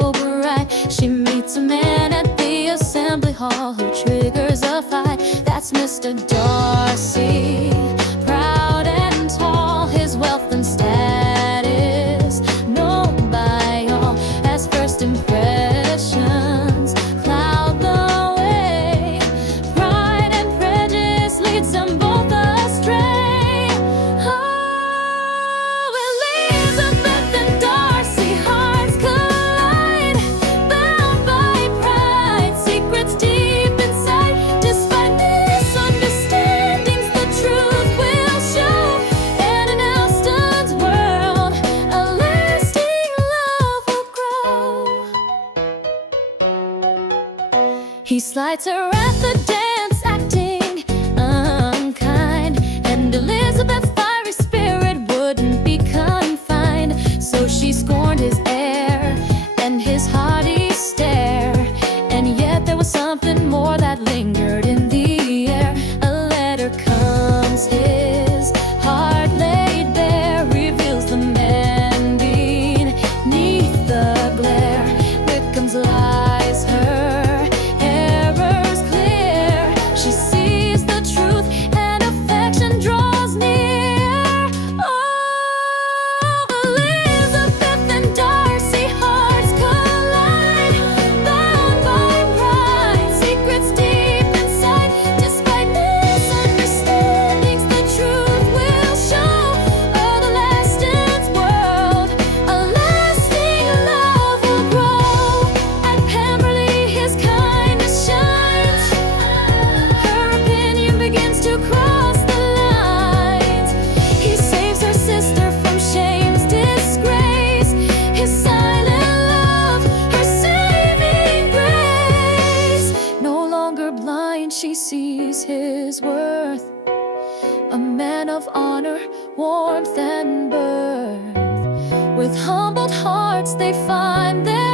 so bright. She meets a man at the assembly hall who triggers a fight. That's Mr. Darcy, proud and tall. His wealth and status known by all. As first impressions cloud the way, pride and prejudice leads them both astray. Oh, Elizabeth and Darcy, hearts collide, bound by pride, secrets deep inside. Despite misunderstandings, the truth will show. And in Austen's world, a lasting love will grow. He slides her at the dance, acting unkind, and Elizabeth's fiery spirit wouldn't be confined. So she scorned his air and his haughty stare, and yet there was something more that lingered in the air. A letter comes, his heart laid bare, reveals the man beneath the glare. Wickham's lies, her errors clear. She sees the truth and affection draws near. Oh, Elizabeth and Darcy, hearts collide, bound by pride, secrets deep inside. Despite misunderstandings, the truth will show. Oh, the last ends world, a lasting love will grow. At Pemberley his kindness shines, her opinion begins to cross the lines. He saves her sister from shame's disgrace, his silent love, her saving grace. No longer blind, she sees his worth, a man of honor, warmth and birth. With humbled hearts they find their